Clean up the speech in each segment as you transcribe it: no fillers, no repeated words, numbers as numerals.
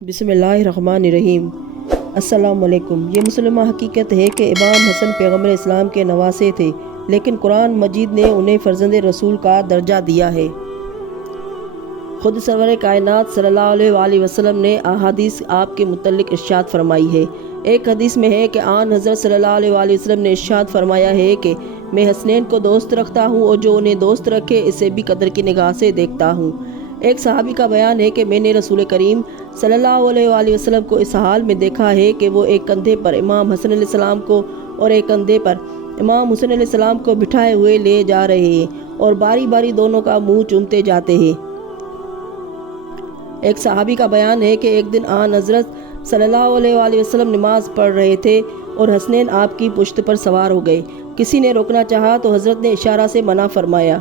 بسم اللہ الرحمن الرحیم۔ السلام علیکم۔ یہ مسلمہ حقیقت ہے کہ امام حسن پیغمبر اسلام کے نواسے تھے، لیکن قرآن مجید نے انہیں فرزند رسول کا درجہ دیا ہے۔ خود سرور کائنات صلی اللہ علیہ وآلہ وسلم نے احادیث آپ کے متعلق ارشاد فرمائی ہے۔ ایک حدیث میں ہے کہ آن حضرت صلی اللہ علیہ وآلہ وسلم نے ارشاد فرمایا ہے کہ میں حسنین کو دوست رکھتا ہوں، اور جو انہیں دوست رکھے اسے بھی قدر کی نگاہ سے دیکھتا ہوں۔ ایک صحابی کا بیان ہے کہ میں نے رسول کریم صلی اللہ علیہ وآلہ وسلم کو اس حال میں دیکھا ہے کہ وہ ایک کندھے پر امام حسن علیہ السلام کو اور ایک کندھے پر امام حسین علیہ السلام کو بٹھائے ہوئے لے جا رہے ہیں، اور باری باری دونوں کا منہ چومتے جاتے ہیں۔ ایک صحابی کا بیان ہے کہ ایک دن آن حضرت صلی اللہ علیہ وآلہ وسلم نماز پڑھ رہے تھے اور حسنین آپ کی پشت پر سوار ہو گئے۔ کسی نے روکنا چاہا تو حضرت نے اشارہ سے منع فرمایا۔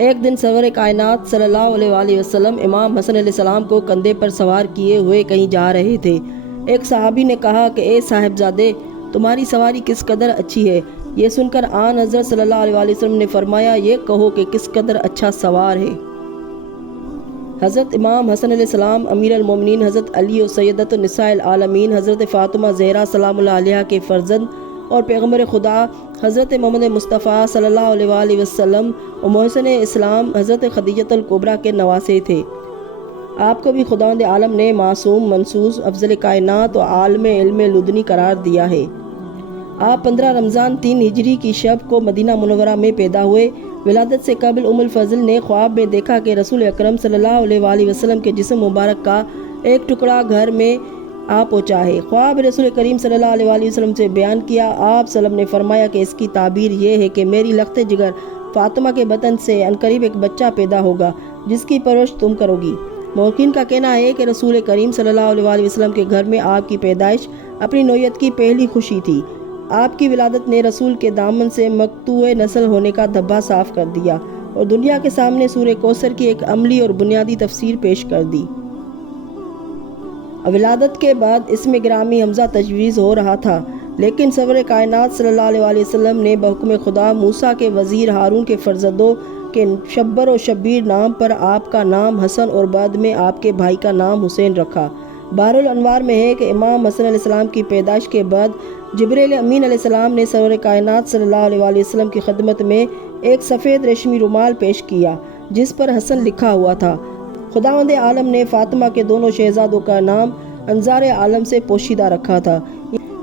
ایک دن سرور کائنات صلی اللہ علیہ وآلہ وسلم امام حسن علیہ السلام کو کندھے پر سوار کیے ہوئے کہیں جا رہے تھے۔ ایک صحابی نے کہا کہ اے صاحبزادے، تمہاری سواری کس قدر اچھی ہے۔ یہ سن کر آن حضرت صلی اللہ علیہ وآلہ وسلم نے فرمایا، یہ کہو کہ کس قدر اچھا سوار ہے۔ حضرت امام حسن علیہ السلام امیر المومنین حضرت علی و سیدۃ النساء العالمین حضرت فاطمہ زہرا سلام اللہ علیہا کے فرزند اور پیغمبر خدا حضرت محمد مصطفیٰ صلی اللہ علیہ وآلہ وسلم و محسن اسلام حضرت خدیجۃ الکبریٰ کے نواسے تھے۔ آپ کو بھی خداوند عالم نے معصوم، منصوص، افضل کائنات و عالم علم لدنی قرار دیا ہے۔ آپ 15 رمضان 3 ہجری کی شب کو مدینہ منورہ میں پیدا ہوئے۔ ولادت سے قبل ام الفضل نے خواب میں دیکھا کہ رسول اکرم صلی اللہ علیہ وآلہ وسلم کے جسم مبارک کا ایک ٹکڑا گھر میں آ پہنچا ہے۔ خواب رسول کریم صلی اللہ علیہ وآلہ وسلم سے بیان کیا۔ آپ صلی اللہ علیہ وسلم نے فرمایا کہ اس کی تعبیر یہ ہے کہ میری لخت جگر فاطمہ کے بطن سے عنقریب ایک بچہ پیدا ہوگا جس کی پرورش تم کرو گی۔ محققین کا کہنا ہے کہ رسول کریم صلی اللہ علیہ وآلہ وسلم کے گھر میں آپ کی پیدائش اپنی نوعیت کی پہلی خوشی تھی۔ آپ کی ولادت نے رسول کے دامن سے مقطوع نسل ہونے کا دھبا صاف کر دیا اور دنیا کے سامنے سورہ کوثر کی ایک عملی اور بنیادی تفسیر پیش کر دی۔ ولادت کے بعد اسم گرامی حمزہ تجویز ہو رہا تھا، لیکن سرور کائنات صلی اللہ علیہ وآلہ وسلم نے بحکم خدا موسیٰ کے وزیر ہارون کے فرزندوں کے شبر و شبیر نام پر آپ کا نام حسن اور بعد میں آپ کے بھائی کا نام حسین رکھا۔ بحر الانوار میں ہے کہ امام حسن علیہ السلام کی پیدائش کے بعد جبریل امین علیہ السلام نے سرور کائنات صلی اللہ علیہ وآلہ وسلم کی خدمت میں ایک سفید ریشمی رومال پیش کیا جس پر حسن لکھا ہوا تھا۔ خداوند عالم نے فاطمہ کے دونوں شہزادوں کا نام انظار عالم سے پوشیدہ رکھا تھا،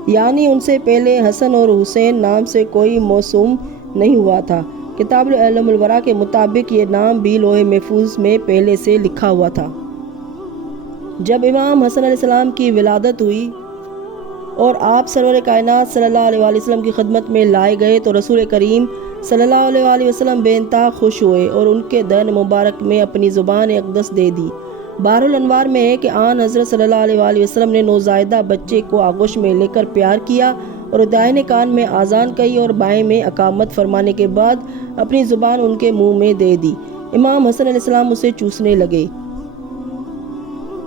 یعنی ان سے پہلے حسن اور حسین نام سے کوئی موسوم نہیں ہوا تھا۔ کتاب العلم الورا کے مطابق یہ نام بھی لوح محفوظ میں پہلے سے لکھا ہوا تھا۔ جب امام حسن علیہ السلام کی ولادت ہوئی اور آپ سرور کائنات صلی اللہ علیہ وآلہ وسلم کی خدمت میں لائے گئے تو رسول کریم صلی اللہ علیہ وآلہ وسلم بے انتہا خوش ہوئے اور ان کے دہن مبارک میں اپنی زبان اقدس دے دی۔ بحر الانوار میں ہے کہ آن حضرت صلی اللہ علیہ وآلہ وسلم نے نوزائیدہ بچے کو آغوش میں لے کر پیار کیا اور دائیں کان میں آذان کہی اور بائیں میں اقامت فرمانے کے بعد اپنی زبان ان کے منہ میں دے دی۔ امام حسن علیہ السلام اسے چوسنے لگے۔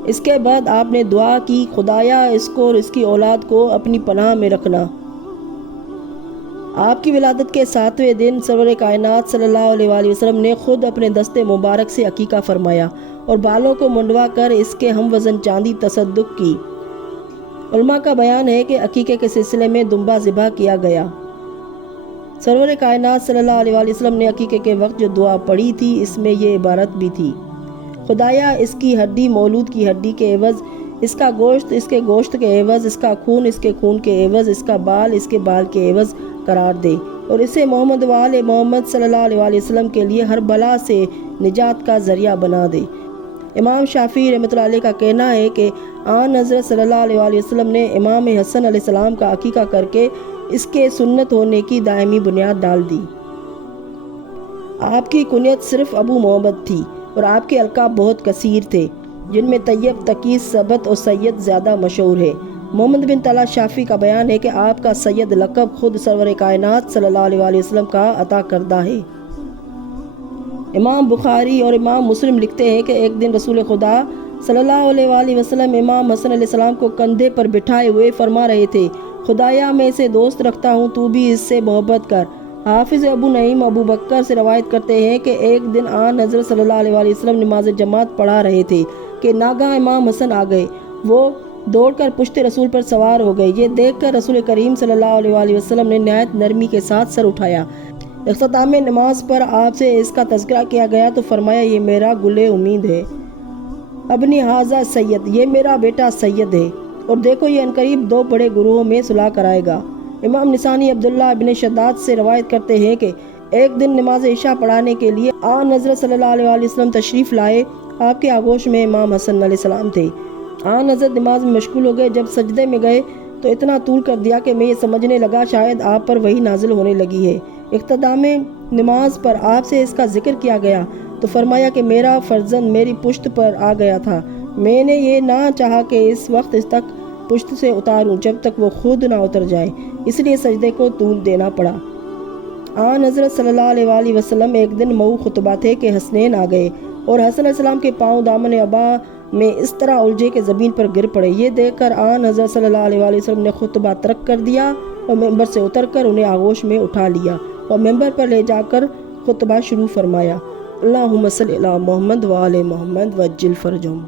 اس کے بعد آپ نے دعا کی، خدایا اس کو اور اس کی اولاد کو اپنی پناہ میں رکھنا۔ آپ کی ولادت کے 7ویں دن سرور کائنات صلی اللہ علیہ وآلہ وسلم نے خود اپنے دست مبارک سے عقیقہ فرمایا اور بالوں کو منڈوا کر اس کے ہم وزن چاندی تصدق کی۔ علماء کا بیان ہے کہ عقیقے کے سلسلے میں دمبا ذبح کیا گیا۔ سرور کائنات صلی اللہ علیہ وآلہ وسلم نے عقیقے کے وقت جو دعا پڑھی تھی اس میں یہ عبارت بھی تھی، خدایا اس کی ہڈی مولود کی ہڈی کے عوض، اس کا گوشت اس کے گوشت کے عوض، اس کا خون اس کے خون کے عوض، اس کا بال اس کے بال کے عوض قرار دے، اور اسے محمد وآل محمد صلی اللہ علیہ وآلہ وسلم کے لیے ہر بلا سے نجات کا ذریعہ بنا دے۔ امام شافعی رحمۃ اللہ علیہ کا کہنا ہے کہ آن حضرت صلی اللہ علیہ وآلہ وسلم نے امام حسن علیہ السلام کا عقیقہ کر کے اس کے سنت ہونے کی دائمی بنیاد ڈال دی۔ آپ کی کنیت صرف ابو محمد تھی اور آپ کے القاب بہت کثیر تھے، جن میں طیب، تقی، ثبت اور سید زیادہ مشہور ہے۔ محمد بن طلحہ شافعی کا بیان ہے کہ آپ کا سید لقب خود سرور کائنات صلی اللہ علیہ وآلہ وسلم کا عطا کردہ ہے۔ امام بخاری اور امام مسلم لکھتے ہیں کہ ایک دن رسول خدا صلی اللہ علیہ وآلہ وسلم امام حسن علیہ السلام کو کندھے پر بٹھائے ہوئے فرما رہے تھے، خدایا میں اسے دوست رکھتا ہوں، تو بھی اس سے محبت کر۔ حافظ ابو نعیم ابو بکر سے روایت کرتے ہیں کہ ایک دن آن حضرت صلی اللہ علیہ وآلہ وسلم نماز جماعت پڑھا رہے تھے کہ ناگہاں امام حسن آ گئے۔ وہ دوڑ کر پشت رسول پر سوار ہو گئے۔ یہ دیکھ کر رسول کریم صلی اللہ علیہ وآلہ وسلم نے نہایت نرمی کے ساتھ سر اٹھایا۔ اختتام نماز پر آپ سے اس کا تذکرہ کیا گیا تو فرمایا یہ میرا گل امید ہے، ابنی ھذا سید، یہ میرا بیٹا سید ہے، اور دیکھو یہ عنقریب دو بڑے گروہوں میں صلح کرائے گا۔ امام نسانی عبداللہ ابن شداد سے روایت کرتے ہیں کہ ایک دن نماز عشاء پڑھانے کے لیے آن حضرت صلی اللہ علیہ وآلہ وسلم تشریف لائے۔ آپ کے آغوش میں امام حسن علیہ السلام تھے۔ آن حضرت نماز میں مشغول ہو گئے۔ جب سجدے میں گئے تو اتنا طول کر دیا کہ میں یہ سمجھنے لگا شاید آپ پر وحی نازل ہونے لگی ہے۔ اختتام نماز پر آپ سے اس کا ذکر کیا گیا تو فرمایا کہ میرا فرزند میری پشت پر آ گیا تھا، میں نے یہ نہ چاہا کہ اس وقت اس تک پشت سے اتاروں جب تک وہ خود نہ اتر جائے، اس لیے سجدے کو طول دینا پڑا۔ آن حضرت صلی اللہ علیہ وآلہ وسلم ایک دن مئو خطبہ تھے کہ حسنین آ گئے اور حسن علیہ السلام کے پاؤں دامن ابا میں اس طرح الجھے کہ زمین پر گر پڑے۔ یہ دیکھ کر آن حضرت صلی اللہ علیہ وآلہ وسلم نے خطبہ ترک کر دیا اور ممبر سے اتر کر انہیں آغوش میں اٹھا لیا اور ممبر پر لے جا کر خطبہ شروع فرمایا۔ اللہم صلی علی محمد وآل محمد وعجل فرجہم۔